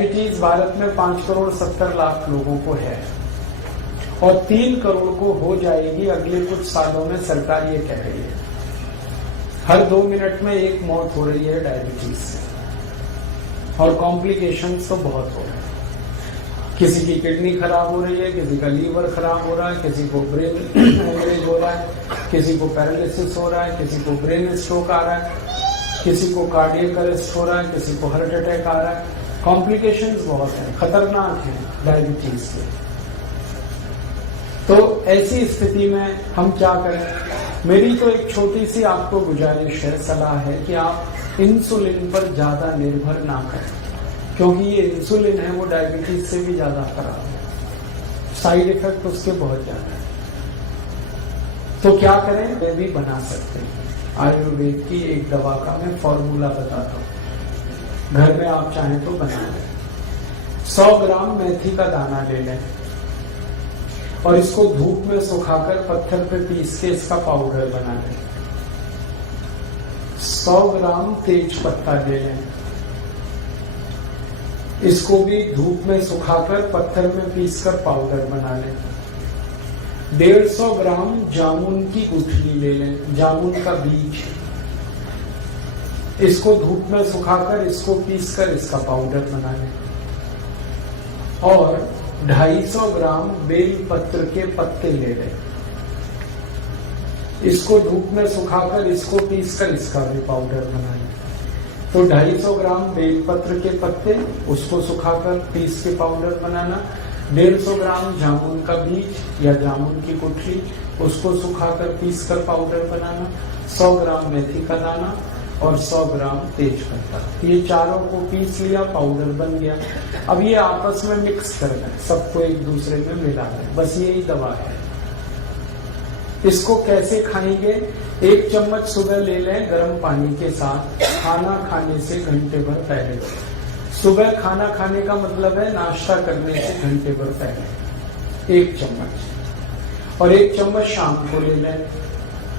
Diabetes Bharat में 5,70,00,000 लोगों को है और 3 करोड़ को हो जाएगी अगले कुछ सालों में, सरकार ये कह रही है। हर 2 मिनट में एक मौत हो रही है डायबिटीज से और कॉम्प्लिकेशंस तो बहुत हो रहे हैं। किसी की किडनी खराब हो रही है, किसी का लीवर खराब हो रहा है, किसी को ब्रेन हेमरेज हो रहा है, किसी को पैरालिसिस हो रहा है, किसी को ब्रेन स्ट्रोक आ रहा है, किसी को कार्डियक अरेस्ट हो रहा है, किसी को हार्ट अटैक आ रहा है। कॉम्प्लिकेशंस बहुत हैं, खतरनाक हैं डायबिटीज के। तो ऐसी स्थिति में हम क्या करें? मेरी तो एक छोटी सी आपको गुजारिश है, सलाह है कि आप इंसुलिन पर ज्यादा निर्भर ना करें, क्योंकि ये इंसुलिन है वो डायबिटीज से भी ज्यादा खराब है, साइड इफेक्ट उसके बहुत ज्यादा है। तो क्या करें? वे भी बना सकते हैं। आयुर्वेद की एक दवा का मैं फॉर्मूला बताता हूँ, घर में आप चाहें तो बना लें। 100 ग्राम मेथी का दाना ले लें और इसको धूप में सुखाकर पत्थर पे पीस के इसका पाउडर बना लें। 100 ग्राम तेज पत्ता ले लें, इसको भी धूप में सुखाकर पत्थर में पीसकर पाउडर बना लें। 150 ग्राम जामुन की गुठली ले लें, जामुन का बीज, इसको धूप में सुखाकर इसको पीसकर इसका पाउडर बना लें। और 250 ग्राम बेल पत्र के पत्ते ले लें, इसको धूप में सुखाकर इसको पीसकर इसका भी पाउडर बना लें। तो 250 ग्राम बेल पत्र के पत्ते, उसको सुखाकर पीस के पाउडर बनाना। 150 ग्राम जामुन का बीज या जामुन की गुठली, उसको सुखाकर पीसकर पाउडर बनाना। 100 ग्राम मेथी का दाना और 100 ग्राम तेज पत्ता, ये चारों को पीस लिया, पाउडर बन गया। अब ये आपस में मिक्स कर लें, सबको एक दूसरे में मिला लें, बस यही दवा है। इसको कैसे खाएंगे? 1 चम्मच सुबह ले लें गर्म पानी के साथ, खाना खाने से घंटे भर पहले। सुबह खाना खाने का मतलब है नाश्ता करने से घंटे भर पहले 1 चम्मच, और 1 चम्मच शाम को ले लें,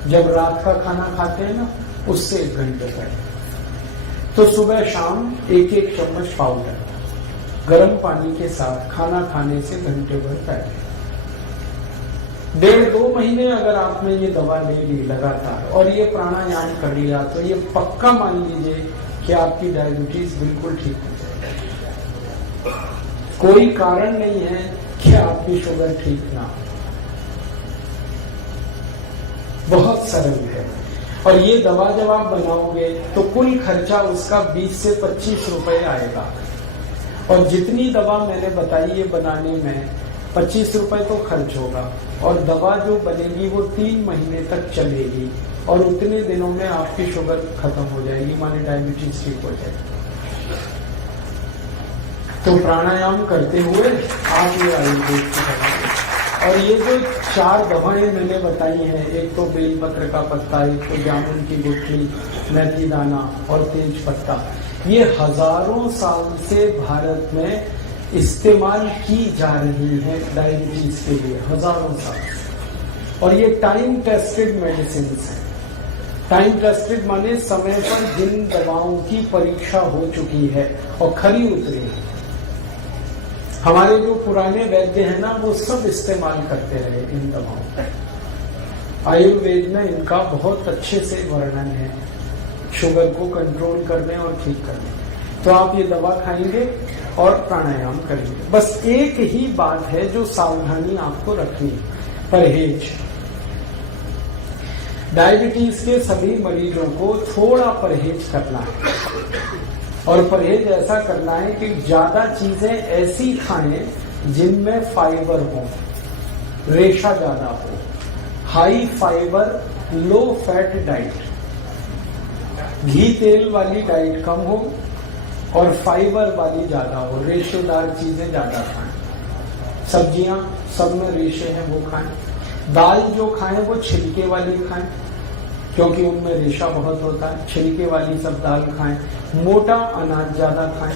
जब रात का खाना खाते हैं ना उससे 1 घंटे पहले। तो सुबह शाम 1-1 चम्मच पाउडर गर्म पानी के साथ खाना खाने से घंटे भर पहले। 1.5-2 महीने अगर आपने ये दवा ले ली लगातार और ये प्राणायाम कर लिया, तो ये पक्का मान लीजिए कि आपकी डायबिटीज बिल्कुल ठीक हो जाएगी। कोई कारण नहीं है कि आपकी शुगर ठीक ना हो, बहुत सरल है। और ये दवा जब आप बनाओगे तो कुल खर्चा उसका 20 से 25 रुपए आएगा, और जितनी दवा मैंने बताई ये बनाने में 25 रुपए तो खर्च होगा, और दवा जो बनेगी वो 3 महीने तक चलेगी, और उतने दिनों में आपकी शुगर खत्म हो जाएगी, माने डायबिटीज ठीक हो जाएगी। तो प्राणायाम करते हुए आप ये आयुर्वेद की दवा, और ये जो 4 दवाएं मैंने बताई हैं, एक तो बेलपत्र का पत्ता, एक तो जामुन की गुठली, मेथी दाना और तेज पत्ता, ये हजारों साल से भारत में इस्तेमाल की जा रही है डायबिटीज के लिए, हजारों साल से। और ये टाइम टेस्टेड मेडिसिन है। टाइम टेस्टेड माने समय पर जिन दवाओं की परीक्षा हो चुकी है और खरी उतरी है। हमारे जो पुराने वैद्य हैं ना, वो सब इस्तेमाल करते रहे इन दवाओं का। आयुर्वेद में इनका बहुत अच्छे से वर्णन है, शुगर को कंट्रोल करने और ठीक करने। तो आप ये दवा खाएंगे और प्राणायाम करेंगे। बस एक ही बात है जो सावधानी आपको रखनी है, परहेज। डायबिटीज के सभी मरीजों को थोड़ा परहेज करना है, और परहेज ऐसा करना है कि ज्यादा चीजें ऐसी खाएं जिनमें फाइबर हो, रेशा ज्यादा हो, high fibre low fat diet, घी तेल वाली डाइट कम हो और फाइबर वाली ज्यादा हो, रेशेदार चीजें ज्यादा खाएं। सब्जियां सब में रेशे हैं वो खाएं। दाल जो खाएं वो छिलके वाली खाएं, क्योंकि उनमें रेशा बहुत होता है, छिलके वाली सब दाल खाएं। मोटा अनाज ज्यादा खाएं,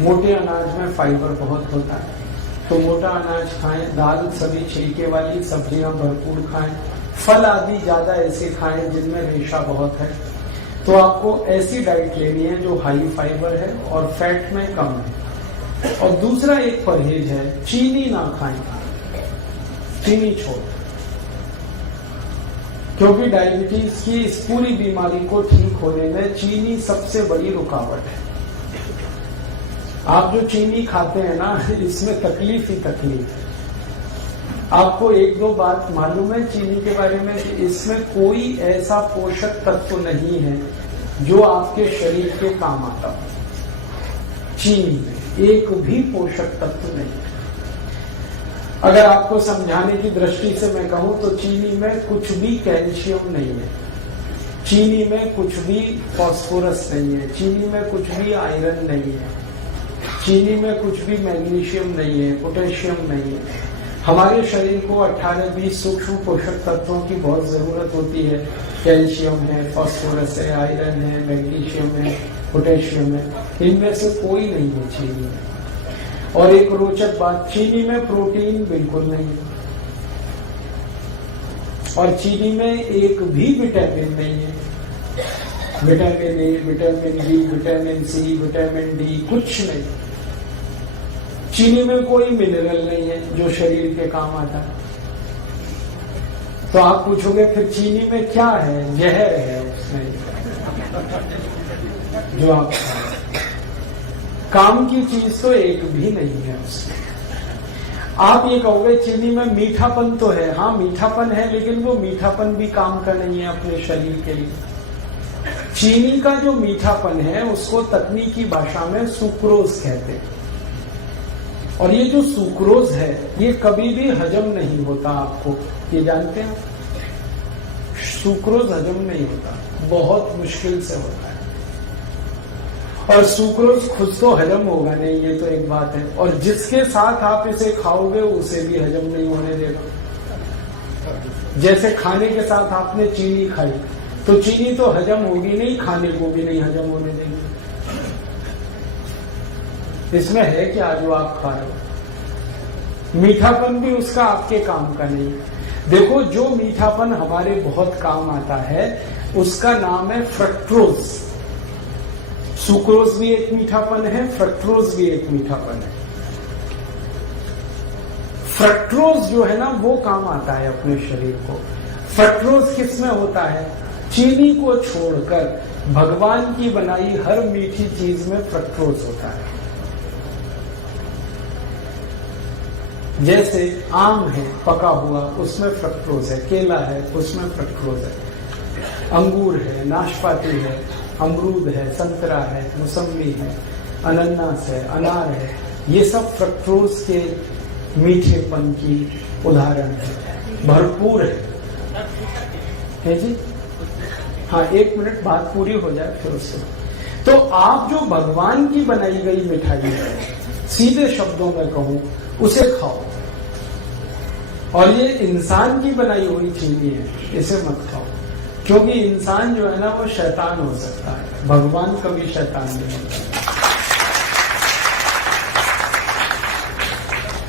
मोटे अनाज में फाइबर बहुत होता है, तो मोटा अनाज खाएं। दाल सभी छिलके वाली, सब्जियां भरपूर खाएं। फल आदि ज्यादा ऐसे खाएं जिनमें रेशा बहुत है। तो आपको ऐसी डाइट लेनी है जो हाई फाइबर है और फैट में कम है। और दूसरा एक परहेज है, चीनी ना खाएं, चीनी छोड़, क्योंकि डायबिटीज की इस पूरी बीमारी को ठीक होने में चीनी सबसे बड़ी रुकावट है। आप जो चीनी खाते हैं ना, इसमें तकलीफ ही तकलीफ है। आपको एक दो बात मालूम है चीनी के बारे में कि इसमें कोई ऐसा पोषक तत्व नहीं है जो आपके शरीर के काम आता हो। चीनी में एक भी पोषक तत्व नहीं। अगर आपको समझाने की दृष्टि से मैं कहूं तो चीनी में कुछ भी कैल्शियम नहीं है, चीनी में कुछ भी फास्फोरस नहीं है, चीनी में कुछ भी आयरन नहीं है, चीनी में कुछ भी मैग्नीशियम नहीं है, पोटेशियम नहीं है। हमारे शरीर को 18-20 सूक्ष्म पोषक तत्वों की बहुत जरूरत होती है। कैल्शियम है, फास्फोरस है, आयरन है, मैग्नीशियम है, पोटेशियम है, इनमें से कोई नहीं है चीनी में। और एक रोचक बात, चीनी में प्रोटीन बिल्कुल नहीं है, और चीनी में एक भी विटामिन नहीं है। Vitamin A, vitamin B, vitamin C, vitamin D, कुछ नहीं। चीनी में कोई मिनरल नहीं है जो शरीर के काम आता है। तो आप पूछोगे फिर चीनी में क्या है? जहर है उसमें जो आप खाएं। काम की चीज तो एक भी नहीं है उसमें। आप ये कहोगे चीनी में मीठापन तो है, हाँ मीठापन है, लेकिन वो मीठापन भी काम का नहीं है अपने शरीर के लिए। चीनी का जो मीठापन है उसको तकनीकी भाषा में सुक्रोज कहते हैं, और ये जो सुक्रोज है ये कभी भी हजम नहीं होता। आपको ये जानते हैं, सुक्रोज हजम नहीं होता, बहुत मुश्किल से होता है। और सुक्रोज खुद तो हजम होगा नहीं, ये तो एक बात है, और जिसके साथ आप इसे खाओगे उसे भी हजम नहीं होने देगा। जैसे खाने के साथ आपने चीनी खाई तो चीनी तो हजम होगी नहीं, खाने को भी नहीं हजम होने देगी। इसमें है क्या जो आप खा रहे हो? मीठापन भी उसका आपके काम का नहीं। देखो, जो मीठापन हमारे बहुत काम आता है उसका नाम है फ्रक्टोज। सुक्रोज भी एक मीठापन है, फ्रक्टोज भी एक मीठापन है। फ्रक्टोज जो है ना वो काम आता है अपने शरीर को। फ्रक्टोज किसमें होता है? चीनी को छोड़कर भगवान की बनाई हर मीठी चीज में फ्रक्टोज होता है। जैसे आम है पका हुआ, उसमें फ्रक्टोज है, केला है उसमें फ्रक्टोज है, अंगूर है, नाशपाती है, अमरूद है, संतरा है, मौसम्बी है, अनानास है, अनार है, ये सब फ्रक्टोज के मीठेपन की उदाहरण है, भरपूर है जी। हाँ, 1 मिनट बात पूरी हो जाए फिर उससे। तो आप जो भगवान की बनाई गई मिठाई है, सीधे शब्दों में कहूं, उसे खाओ। और ये इंसान की बनाई हुई चीनी है, इसे मत खाओ, क्योंकि इंसान जो है ना वो शैतान हो सकता है, भगवान कभी शैतान नहीं होता।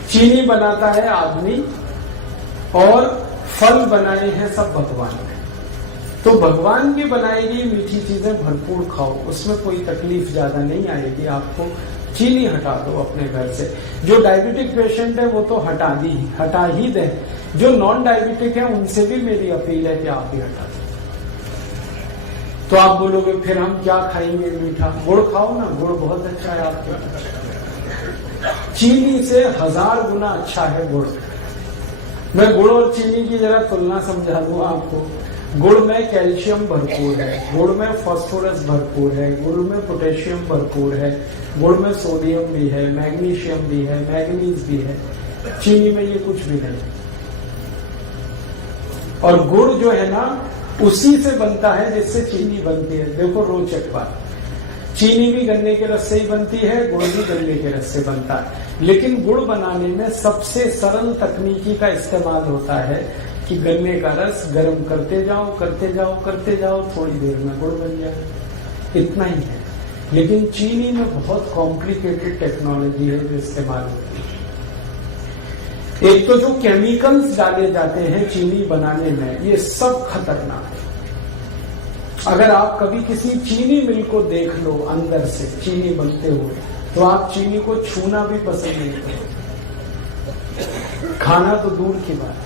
चीनी बनाता है आदमी और फल बनाए हैं सब भगवान ने। तो भगवान की बनाई गई मीठी चीजें भरपूर खाओ, उसमें कोई तकलीफ ज्यादा नहीं आएगी आपको। चीनी हटा दो अपने घर से। जो डायबिटिक पेशेंट है वो तो हटा ही दे। जो नॉन डायबिटिक है उनसे भी मेरी अपील है कि आप भी हटा दो। तो आप बोलोगे फिर हम क्या खाएंगे मीठा? गुड़ खाओ ना, गुड़ बहुत अच्छा है आपके। चीनी से 1000 गुना अच्छा है गुड़। मैं गुड़ और चीनी की जरा तुलना समझा दूं आपको। गुड़ में कैल्शियम भरपूर है, गुड़ में फास्फोरस भरपूर है, गुड़ में पोटेशियम भरपूर है, गुड़ में सोडियम भी है, मैग्नीशियम भी है, मैग्नीज भी है। चीनी में ये कुछ भी नहीं। और गुड़ जो है ना उसी से बनता है जिससे चीनी बनती है। देखो रोचक बात, चीनी भी गन्ने के रस से ही बनती है, गुड़ भी गन्ने के रस से बनता है, लेकिन गुड़ बनाने में सबसे सरल तकनीकी का इस्तेमाल होता है कि गन्ने का रस गर्म करते जाओ करते जाओ करते जाओ, थोड़ी देर में गुड़ बन जाए, इतना ही है। लेकिन चीनी में बहुत कॉम्प्लिकेटेड टेक्नोलॉजी है जो इस्तेमाल होती है। एक तो जो केमिकल्स डाले जाते हैं चीनी बनाने में, ये सब खतरनाक है। अगर आप कभी किसी चीनी मिल को देख लो अंदर से चीनी बनते हुए, तो आप चीनी को छूना भी पसंद नहीं करोगे, खाना तो दूर की बात है।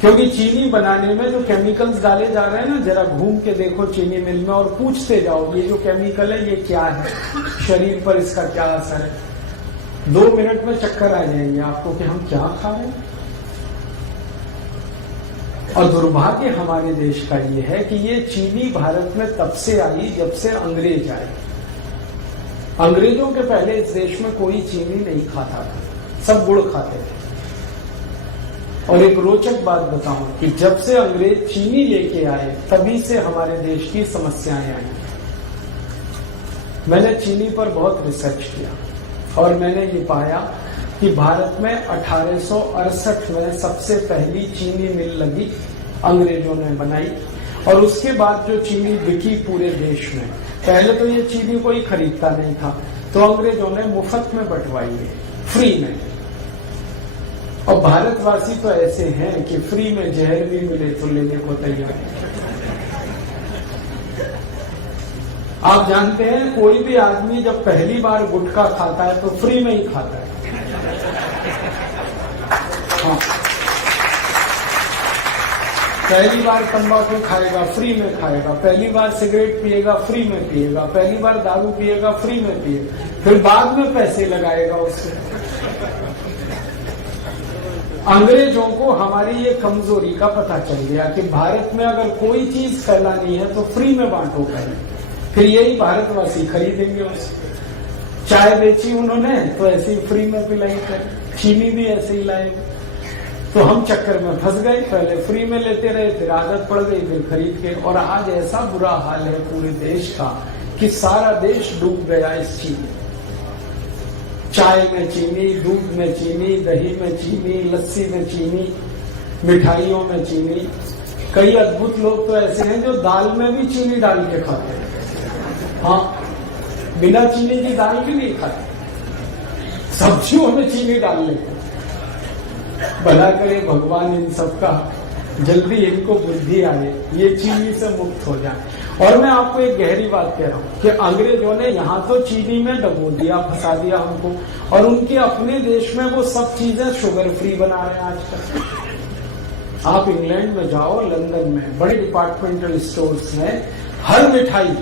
क्योंकि चीनी बनाने में जो केमिकल्स डाले जा रहे हैं ना, जरा घूम के देखो चीनी मिल में और पूछते जाओ ये जो केमिकल है ये क्या है, शरीर पर इसका क्या असर है। 2 मिनट में चक्कर आ जाएंगे आपको कि हम क्या खा रहे हैं। और दुर्भाग्य हमारे देश का ये है कि ये चीनी भारत में तब से आई जब से अंग्रेज आए। अंग्रेजों के पहले इस देश में कोई चीनी नहीं खाता था, सब गुड़ खाते थे। और एक रोचक बात बताऊं कि जब से अंग्रेज चीनी लेके आए तभी से हमारे देश की समस्याएं आई। मैंने चीनी पर बहुत रिसर्च किया और मैंने ये पाया कि भारत में 1868 में सबसे पहली चीनी मिल लगी, अंग्रेजों ने बनाई। और उसके बाद जो चीनी बिकी पूरे देश में, पहले तो ये चीनी कोई खरीदता नहीं था, तो अंग्रेजों ने मुफ्त में बंटवाई है, फ्री में। और भारतवासी तो ऐसे हैं कि फ्री में जहर भी मिले तो लेने को तैयार है। आप जानते हैं कोई भी आदमी जब पहली बार गुटखा खाता है तो फ्री में ही खाता है। हाँ, पहली बार तंबाकू खाएगा फ्री में खाएगा, पहली बार सिगरेट पिएगा फ्री में पिएगा, पहली बार दारू पिएगा फ्री में पिएगा, फिर बाद में पैसे लगाएगा उससे। अंग्रेजों को हमारी ये कमजोरी का पता चल गया कि भारत में अगर कोई चीज फैलानी है तो फ्री में बांटो पहले, फिर यही भारतवासी खरीदेंगे उससे। चाय बेची उन्होंने तो ऐसे ही फ्री में पिलाई, चीनी भी ऐसे ही लाए। तो हम चक्कर में फंस गए, पहले फ्री में लेते रहे, फिर आदत पड़ गई, फिर खरीद के। और आज ऐसा बुरा हाल है पूरे देश का कि सारा देश डूब गया इस चीनी। चाय में चीनी, दूध में चीनी, दही में चीनी, लस्सी में चीनी, मिठाइयों में चीनी। कई अद्भुत लोग तो ऐसे हैं जो दाल में भी चीनी डाल के खाते हैं। हाँ, बिना चीनी की दाल भी नहीं खाते, सब्जियों में चीनी डाल लेते। भला करे भगवान इन सबका जल्दी इनको बुद्धि आए, ये चीनी से मुक्त हो जाए। और मैं आपको एक गहरी बात कह रहा हूं कि अंग्रेजों ने यहां तो चीनी में डबो दिया, फंसा दिया हमको, और उनके अपने देश में वो सब चीजें शुगर फ्री बना रहे हैं आजकल। आप इंग्लैंड में जाओ, लंदन में बड़े डिपार्टमेंटल स्टोर्स में हर मिठाई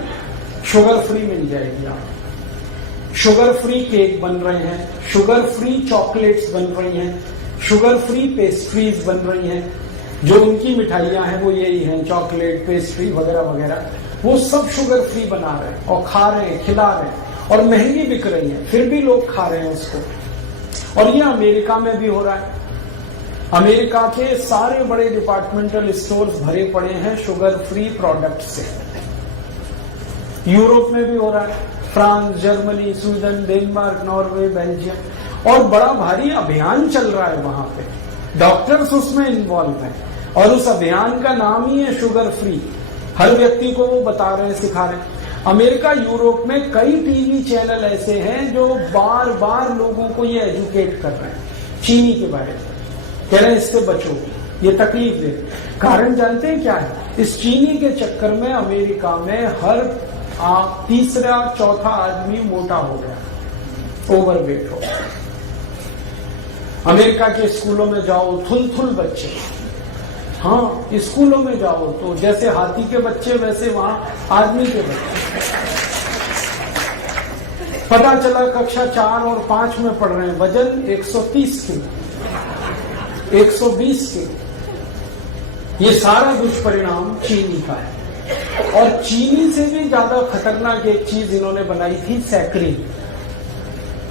शुगर फ्री मिल जाएगी। आप शुगर फ्री केक बन रहे हैं, शुगर फ्री चॉकलेट्स बन रही हैं, शुगर फ्री पेस्ट्रीज बन रही हैं। जो उनकी मिठाइयां हैं वो यही हैं, चॉकलेट, पेस्ट्री वगैरह वगैरह, वो सब शुगर फ्री बना रहे हैं और खा रहे हैं, खिला रहे हैं, और महंगी बिक रही है, फिर भी लोग खा रहे हैं उसको। और ये अमेरिका में भी हो रहा है। अमेरिका के सारे बड़े डिपार्टमेंटल स्टोर्स भरे पड़े हैं शुगर फ्री प्रोडक्ट से। यूरोप में भी हो रहा है, France, Germany, Sweden, Denmark, Norway, Belgium, और बड़ा भारी अभियान चल रहा है वहां पे। डॉक्टर्स उसमें इन्वॉल्व हैं और उस अभियान का नाम ही है शुगर फ्री। हर व्यक्ति को वो बता रहे हैं, सिखा रहे हैं। अमेरिका, यूरोप में कई टीवी चैनल ऐसे हैं जो बार बार लोगों को ये एजुकेट कर रहे हैं चीनी के बारे में, कह रहे हैं इससे बचो, ये तकलीफ दे। कारण जानते हैं क्या है? इस चीनी के चक्कर में अमेरिका में हर तीसरा चौथा आदमी मोटा हो गया, ओवरवेट हो गया। अमेरिका के स्कूलों में जाओ, थुल बच्चे। हाँ, स्कूलों में जाओ तो जैसे हाथी के बच्चे वैसे वहां आदमी के बच्चे। पता चला कक्षा 4 और 5 में पढ़ रहे हैं, वजन 130 किलो, 120 किलो। ये सारा दुष्परिणाम चीनी का है। और चीनी से भी ज्यादा खतरनाक एक चीज इन्होंने बनाई थी, सैकरीन।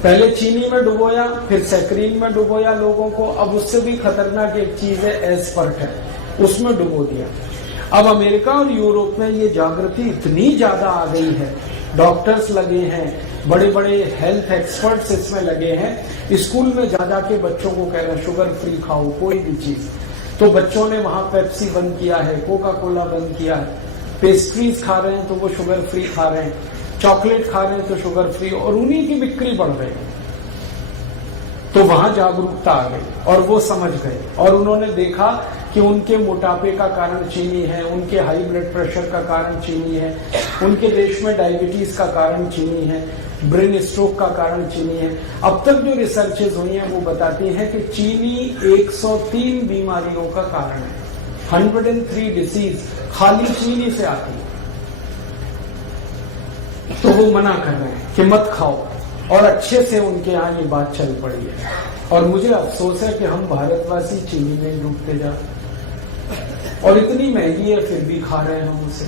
पहले चीनी में डुबोया, फिर सैकरीन में डुबोया लोगों को। अब उससे भी खतरनाक एक चीज है एस्पर्टेम, उसमें डुबो दिया। अब अमेरिका और यूरोप में ये जागृति इतनी ज्यादा आ गई है, डॉक्टर्स लगे हैं, बड़े बड़े हेल्थ एक्सपर्ट्स इसमें लगे हैं। स्कूल में जा जाके बच्चों को कह रहे हैं शुगर फ्री खाओ कोई भी चीज। तो बच्चों ने वहां पेप्सी बंद किया है, कोका कोला बंद किया है, पेस्ट्रीज खा रहे हैं तो वो शुगर फ्री खा रहे हैं, चॉकलेट खा रहे हैं तो शुगर फ्री, और उन्हीं की बिक्री बढ़ रही है। तो वहां जागरूकता आ गई और वो समझ गए, और उन्होंने देखा कि उनके मोटापे का कारण चीनी है, उनके हाई ब्लड प्रेशर का कारण चीनी है, उनके देश में डायबिटीज का कारण चीनी है। ब्रेन स्ट्रोक का कारण चीनी है। अब तक जो रिसर्चेज हुई हैं वो बताती हैं कि चीनी 103 बीमारियों का कारण है। 103 डिसीज खाली चीनी से आती है। तो वो मना कर रहे हैं कि मत खाओ, और अच्छे से उनके यहाँ ये बात चल पड़ी है। और मुझे अफसोस है कि हम भारतवासी चीनी में डूबते जा रहे हैं, और इतनी महंगी है फिर भी खा रहे हैं हम उसे।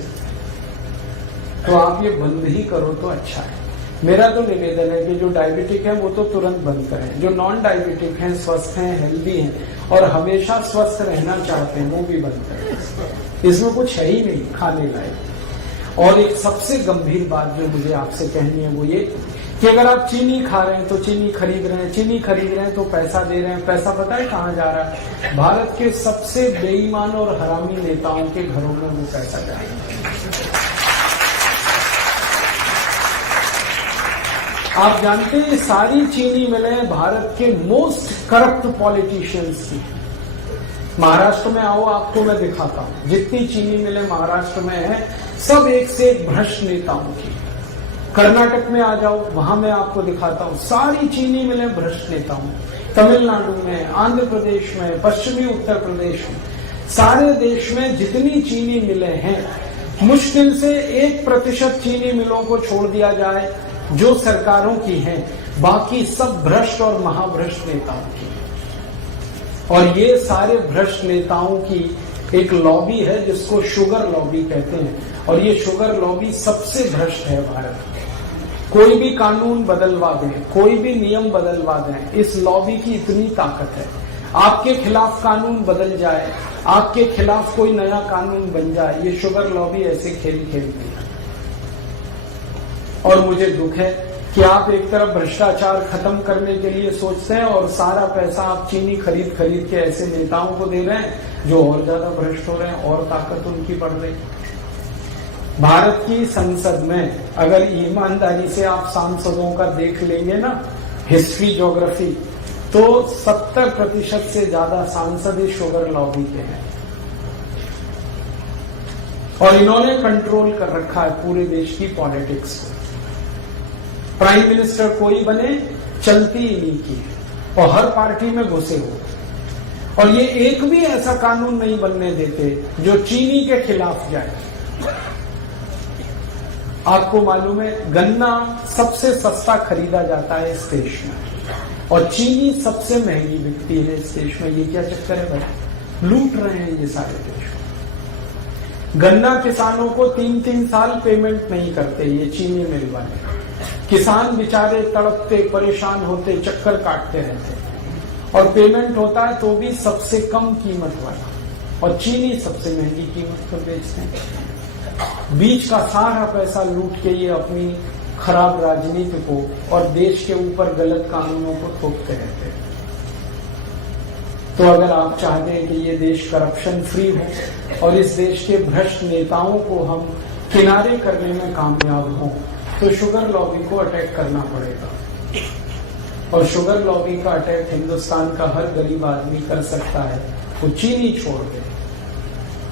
तो आप ये बंद ही करो तो अच्छा है। मेरा तो निवेदन है कि जो डायबिटिक है वो तो तुरंत बंद करें, जो नॉन डायबिटिक हैं, स्वस्थ हैं, हेल्दी हैं और हमेशा स्वस्थ रहना चाहते हैं, वो भी बंद करें। इसमें कुछ है ही नहीं खाने लायक। और एक सबसे गंभीर बात जो मुझे आपसे कहनी है वो ये कि अगर आप चीनी खा रहे हैं तो चीनी खरीद रहे हैं, चीनी खरीद रहे हैं तो पैसा दे रहे हैं। पैसा पता है कहाँ जा रहा है? भारत के सबसे बेईमान और हरामी नेताओं के घरों में वो पैसा जा रहा है। आप जानते हैं सारी चीनी मिलें भारत के मोस्ट करप्ट पॉलिटिशियंस की। महाराष्ट्र में आओ, आपको मैं दिखाता हूं जितनी चीनी मिलें महाराष्ट्र में है, सब एक से एक भ्रष्ट नेताओं की। कर्नाटक में आ जाओ, वहां मैं आपको दिखाता हूं सारी चीनी मिलें भ्रष्ट नेताओं। तमिलनाडु में, आंध्र प्रदेश में, पश्चिमी उत्तर प्रदेश में, सारे देश में जितनी चीनी मिलें हैं, मुश्किल से 1% चीनी मिलों को छोड़ दिया जाए जो सरकारों की हैं, बाकी सब भ्रष्ट और महाभ्रष्ट नेताओं की। और ये सारे भ्रष्ट नेताओं की एक लॉबी है जिसको शुगर लॉबी कहते हैं, और ये शुगर लॉबी सबसे भ्रष्ट है भारत में। कोई भी कानून बदलवा दें, कोई भी नियम बदलवा दें, इस लॉबी की इतनी ताकत है। आपके खिलाफ कानून बदल जाए, आपके खिलाफ कोई नया कानून बन जाए, ये शुगर लॉबी ऐसे खेल खेलती है। और मुझे दुख है कि आप एक तरफ भ्रष्टाचार खत्म करने के लिए सोचते हैं और सारा पैसा आप चीनी खरीद खरीद के ऐसे नेताओं को दे रहे हैं जो और ज्यादा भ्रष्ट हो रहे हैं और ताकत उनकी बढ़ रही। भारत की संसद में अगर ईमानदारी से आप सांसदों का देख लेंगे ना हिस्ट्री ज्योग्राफी, तो 70% से ज्यादा सांसद इस शुगर लॉबी के हैं। और इन्होंने कंट्रोल कर रखा है पूरे देश की पॉलिटिक्स को। प्राइम मिनिस्टर कोई बने, चलती ही नहीं की, और हर पार्टी में घुसे हो। और ये एक भी ऐसा कानून नहीं बनने देते जो चीनी के खिलाफ जाए। आपको मालूम है गन्ना सबसे सस्ता खरीदा जाता है इस देश में, और चीनी सबसे महंगी बिकती है इस देश में। ये क्या चक्कर है भाई? लूट रहे हैं ये सारे देश। गन्ना किसानों को 3-3 साल पेमेंट नहीं करते ये चीनी मिल वाले। किसान बेचारे तड़पते, परेशान होते, चक्कर काटते रहते, और पेमेंट होता है तो भी सबसे कम कीमत वाला, और चीनी सबसे महंगी कीमत पर बेचते हैं। बीच का सारा पैसा लूट के ये अपनी खराब राजनीति को और देश के ऊपर गलत कानूनों को थोपते रहते हैं। तो अगर आप चाहते हैं कि ये देश करप्शन फ्री हो और इस देश के भ्रष्ट नेताओं को हम किनारे करने में कामयाब हों, तो शुगर लॉबी को अटैक करना पड़ेगा। और शुगर लॉबी का अटैक हिंदुस्तान का हर गरीब आदमी कर सकता है। वो चीनी छोड़ दे।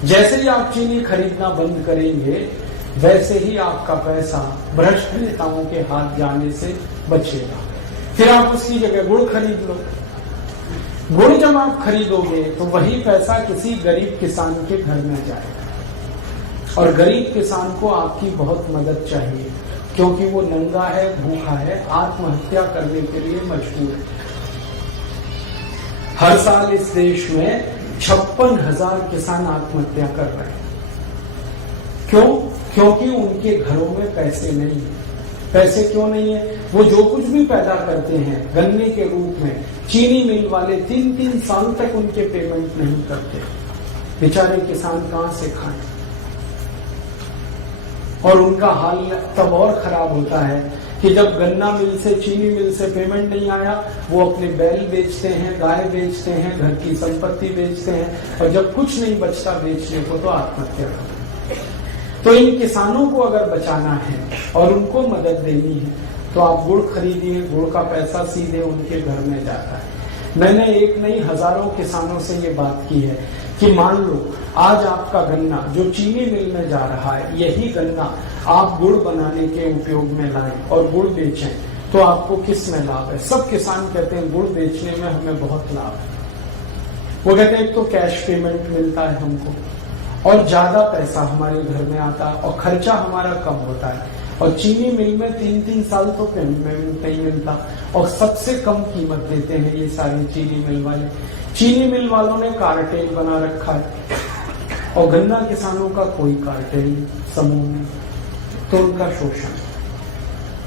जैसे ही आप चीनी खरीदना बंद करेंगे, वैसे ही आपका पैसा भ्रष्ट नेताओं के हाथ जाने से बचेगा। फिर आप उसकी जगह गुड़ खरीद लो। गुड़ जब आप खरीदोगे तो वही पैसा किसी गरीब किसान के घर में जाएगा, और गरीब किसान को आपकी बहुत मदद चाहिए, क्योंकि वो नंगा है, भूखा है, आत्महत्या करने के लिए मजबूर है। हर साल इस देश में 56,000 किसान आत्महत्या कर रहे हैं। क्यों? क्योंकि उनके घरों में पैसे नहीं है। पैसे क्यों नहीं है? वो जो कुछ भी पैदा करते हैं गन्ने के रूप में, चीनी मिल वाले 3-3 साल तक उनके पेमेंट नहीं करते। बेचारे किसान कहां से खाएं? और उनका हाल तब और खराब होता है कि जब गन्ना मिल से, चीनी मिल से पेमेंट नहीं आया, वो अपने बैल बेचते हैं, गाय बेचते हैं, घर की संपत्ति बेचते हैं, और जब कुछ नहीं बचता बेचने को तो आत्महत्या करते हैं। तो इन किसानों को अगर बचाना है और उनको मदद देनी है, तो आप गुड़ खरीदिए। गुड़ का पैसा सीधे उनके घर में जाता है। मैंने एक नहीं हजारों किसानों से ये बात की है कि मान लो आज आपका गन्ना जो चीनी मिल में जा रहा है, यही गन्ना आप गुड़ बनाने के उपयोग में लाएं और गुड़ बेचें तो आपको किस में लाभ है? सब किसान कहते हैं गुड़ बेचने में हमें बहुत लाभ है। वो कहते हैं एक तो कैश पेमेंट मिलता है हमको और ज्यादा पैसा हमारे घर में आता है और खर्चा हमारा कम होता है। और चीनी मिल में 3-3 साल तो पेमेंट नहीं मिलता और सबसे कम कीमत देते हैं ये सारी चीनी मिल वाले। चीनी मिल वालों ने कार्टेल बना रखा है और गन्ना किसानों का कोई कार्टेल समूह नहीं, तो उनका शोषण।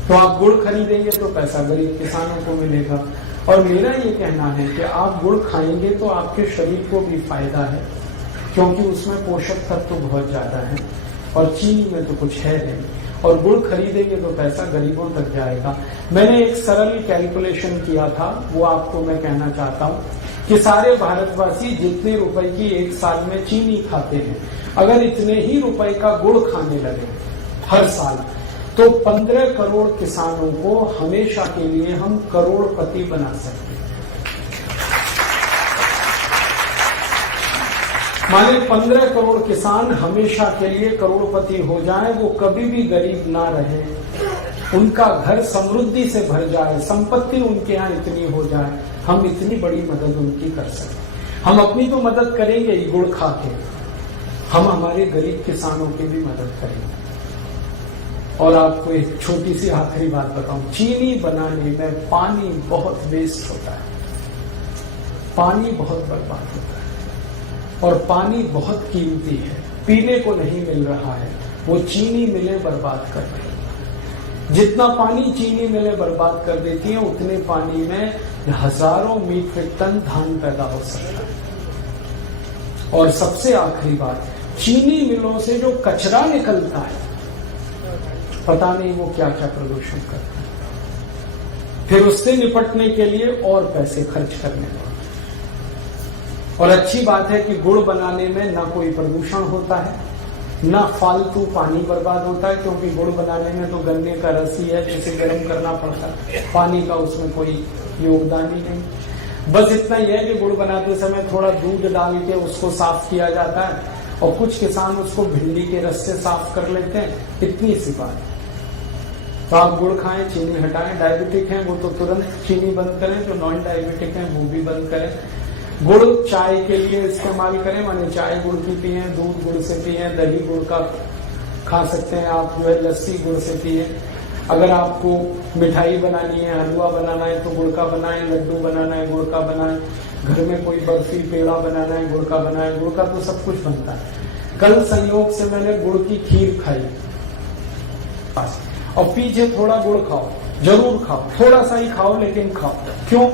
तो आप गुड़ खरीदेंगे तो पैसा गरीब किसानों को मिलेगा। और मेरा ये कहना है कि आप गुड़ खाएंगे तो आपके शरीर को भी फायदा है, क्योंकि उसमें पोषक तत्व तो बहुत ज्यादा है और चीनी में तो कुछ है नहीं। और गुड़ खरीदेंगे तो पैसा गरीबों तक जाएगा। मैंने एक सरल कैलकुलेशन किया था, वो आपको मैं कहना चाहता हूँ कि सारे भारतवासी जितने रुपए की एक साल में चीनी खाते हैं, अगर इतने ही रुपए का गुड़ खाने लगे हर साल, तो 15 करोड़ किसानों को हमेशा के लिए हम करोड़पति बना सकते हैं। माने 15 करोड़ किसान हमेशा के लिए करोड़पति हो जाएं, वो कभी भी गरीब ना रहे, उनका घर समृद्धि से भर जाए, संपत्ति उनके यहाँ इतनी हो जाए, हम इतनी बड़ी मदद उनकी कर सकते। हम अपनी तो मदद करेंगे ही गुड़ खा के, हम हमारे गरीब किसानों की भी मदद करेंगे। और आपको एक छोटी सी आखिरी बात बताऊं, चीनी बनाने में पानी बहुत वेस्ट होता है, पानी बहुत बर्बाद होता है और पानी बहुत कीमती है, पीने को नहीं मिल रहा है, वो चीनी मिलें बर्बाद कर रही है। जितना पानी चीनी मिलें बर्बाद कर देती हैं, उतने पानी में हजारों मीट्रिक टन धान पैदा हो सकता है। और सबसे आखिरी बात, चीनी मिलों से जो कचरा निकलता है, पता नहीं वो क्या क्या प्रदूषण करता है, फिर उससे निपटने के लिए और पैसे खर्च करने पड़ते। और अच्छी बात है कि गुड़ बनाने में ना कोई प्रदूषण होता है, ना फालतू पानी बर्बाद होता है, क्योंकि गुड़ बनाने में तो गन्ने का रस ही है जिसे गर्म करना पड़ता है, पानी का उसमें कोई योगदान ही नहीं। बस इतना ही है कि गुड़ बनाते समय थोड़ा दूध डाल के उसको साफ किया जाता है और कुछ किसान उसको भिंडी के रस से साफ कर लेते हैं, इतनी सी बात। तो आप गुड़ खाएं, चीनी हटाएं। डायबिटिक हैं वो तो तुरंत चीनी बंद करें, जो नॉन डायबिटिक हैं वो भी बंद करें। गुड़ चाय के लिए इस्तेमाल करें, माने चाय गुड़ की पिए, दूध गुड़ से पिए, दही गुड़ का खा सकते हैं आप, जो है लस्सी गुड़ से पिए। अगर आपको मिठाई बनानी है, हलवा बनाना है तो गुड़ का बनाएं, लड्डू बनाना है गुड़ का बनाएं, घर में कोई बर्फी पेड़ा बनाना है गुड़ का बनाएं। गुड़ का तो सब कुछ बनता है। कल संयोग से मैंने गुड़ की खीर खाई, और पीछे थोड़ा गुड़ खाओ, जरूर खाओ, थोड़ा सा ही खाओ लेकिन खाओ। क्यों?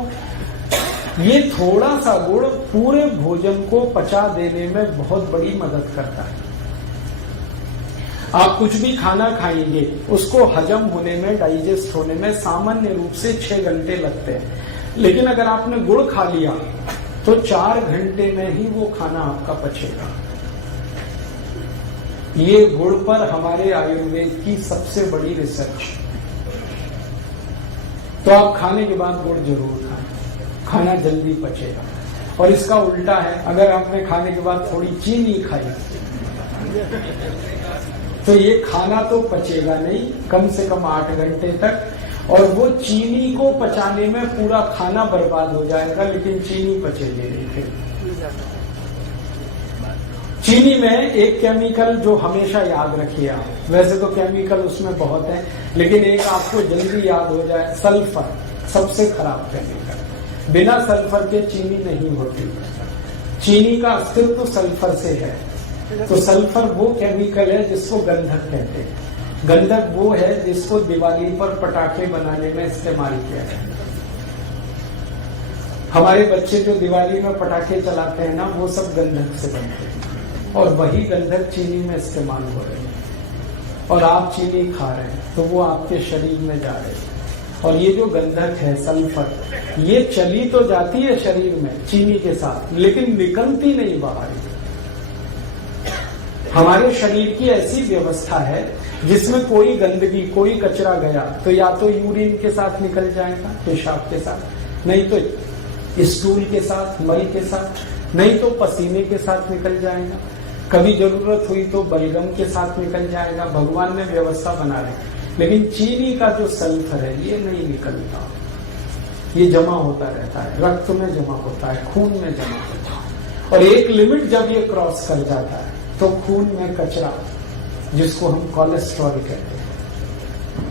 ये थोड़ा सा गुड़ पूरे भोजन को पचा देने में बहुत बड़ी मदद करता है। आप कुछ भी खाना खाएंगे, उसको हजम होने में, डाइजेस्ट होने में सामान्य रूप से 6 घंटे लगते हैं, लेकिन अगर आपने गुड़ खा लिया तो 4 घंटे में ही वो खाना आपका पचेगा। ये गुड़ पर हमारे आयुर्वेद की सबसे बड़ी रिसर्च। तो आप खाने के बाद गुड़ जरूर खाएं, खाना जल्दी पचेगा। और इसका उल्टा है, अगर आपने खाने के बाद थोड़ी चीनी खाई तो ये खाना तो पचेगा नहीं, कम से कम 8 घंटे तक, और वो चीनी को पचाने में पूरा खाना बर्बाद हो जाएगा, लेकिन चीनी पचेगी नहीं। फिर चीनी में एक केमिकल जो हमेशा याद रखिए आप, वैसे तो केमिकल उसमें बहुत है, लेकिन एक आपको जल्दी याद हो जाए, सल्फर सबसे खराब केमिकल। बिना सल्फर के चीनी नहीं होती। चीनी का अस्तित्व तो सल्फर से है। तो सल्फर वो केमिकल है जिसको गंधक कहते हैं। गंधक वो है जिसको दिवाली पर पटाखे बनाने में इस्तेमाल किया जाता है। हमारे बच्चे जो दिवाली में पटाखे चलाते हैं ना, वो सब गंधक से बनते हैं, और वही गंधक चीनी में इस्तेमाल हो रही है। और आप चीनी खा रहे हैं तो वो आपके शरीर में जा रही है। और ये जो गंधक है सल्फर, ये चली तो जाती है शरीर में चीनी के साथ, लेकिन निकलती नहीं बाहर। हमारे शरीर की ऐसी व्यवस्था है जिसमें कोई गंदगी, कोई कचरा गया तो या तो यूरिन के साथ निकल जाएगा, पेशाब के साथ, नहीं तो स्टूल के साथ, मल के साथ, नहीं तो पसीने के साथ निकल जाएगा, कभी जरूरत हुई तो बलगम के साथ निकल जाएगा, भगवान ने व्यवस्था बना रही। लेकिन चीनी का जो सल्फर है ये नहीं निकलता, ये जमा होता रहता है, रक्त में जमा होता है, खून में जमा होता है। और एक लिमिट जब ये क्रॉस कर जाता है तो खून में कचरा, जिसको हम कोलेस्ट्रॉल कहते हैं,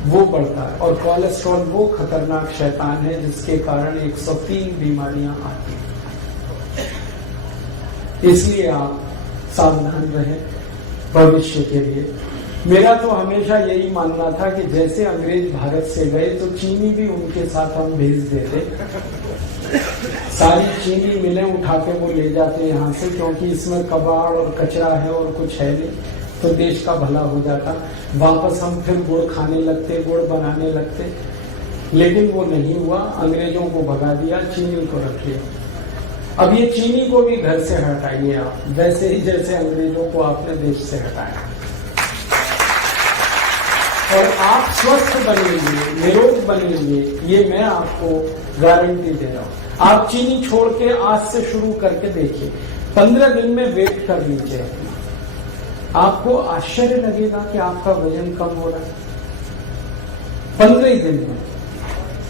वो बढ़ता है। और कोलेस्ट्रॉल वो खतरनाक शैतान है जिसके कारण 103 बीमारियां आती हैं। इसलिए आप सावधान रहें भविष्य के लिए। मेरा तो हमेशा यही मानना था कि जैसे अंग्रेज भारत से गए तो चीनी भी उनके साथ हम भेज देते, सारी चीनी मिलें उठा के वो ले जाते यहाँ से, क्योंकि इसमें कबाड़ और कचरा है और कुछ है नहीं, तो देश का भला हो जाता। वापस हम फिर गुड़ खाने लगते, गुड़ बनाने लगते, लेकिन वो नहीं हुआ। अंग्रेजों को भगा दिया, चीनी को रख लिया। अब ये चीनी को भी घर से हटाइए आप, वैसे ही जैसे अंग्रेजों को आपने देश से हटाया, और आप स्वस्थ बनेंगे, निरोग बनेंगे, ये मैं आपको गारंटी दे रहा हूं। आप चीनी छोड़ के आज से शुरू करके देखिए, 15 दिन में वेट कर लीजिए अपना, आपको आश्चर्य लगेगा कि आपका वजन कम हो रहा है 15 ही दिन में।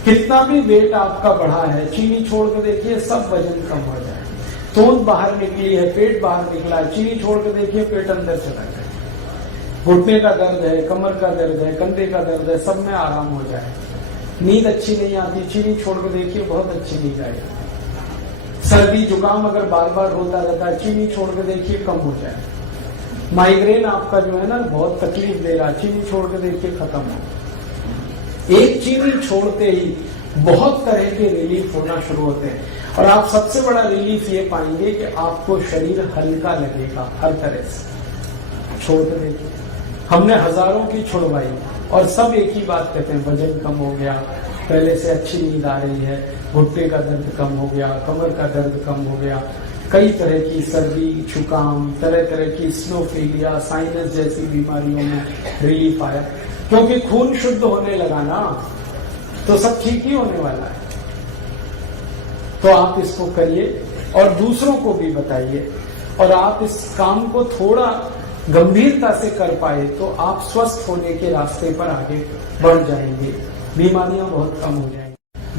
कितना भी वेट आपका बढ़ा है, चीनी छोड़ के देखिए, सब वजन कम हो जाए। तोंद बाहर निकली है, पेट बाहर निकला है, चीनी छोड़ के देखिए, पेट अंदर चला जाए। घुटने का दर्द है, कमर का दर्द है, कंधे का दर्द है, सब में आराम हो जाए। नींद अच्छी नहीं आती, चीनी छोड़ के देखिए, बहुत अच्छी नींद आएगी। सर्दी जुकाम अगर बार बार रोता रहता है, चीनी छोड़ के देखिए, कम हो जाए। माइग्रेन आपका जो है ना बहुत तकलीफ दे रहा है, चीनी छोड़ के देखिए, खत्म हो। एक चीनी छोड़ते ही बहुत तरह के रिलीफ होना शुरू होते हैं। और आप सबसे बड़ा रिलीफ ये पाएंगे कि आपको शरीर हल्का लगेगा हर तरह से। छोड़ के देखिए, हमने हजारों की छुड़वाई और सब एक ही बात कहते हैं, वजन कम हो गया, पहले से अच्छी नींद आ रही है, घुटने का दर्द कम हो गया, कमर का दर्द कम हो गया, कई तरह की सर्दी जुकाम, तरह तरह की स्नोफीलिया, साइनस जैसी बीमारियों में रिलीफ आया। क्योंकि खून शुद्ध होने लगा ना, तो सब ठीक ही होने वाला है। तो आप इसको करिए और दूसरों को भी बताइए, और आप इस काम को थोड़ा गंभीरता से कर पाए तो आप स्वस्थ होने के रास्ते पर आगे बढ़ जाएंगे, बीमारियां बहुत कम हो जाएंगी।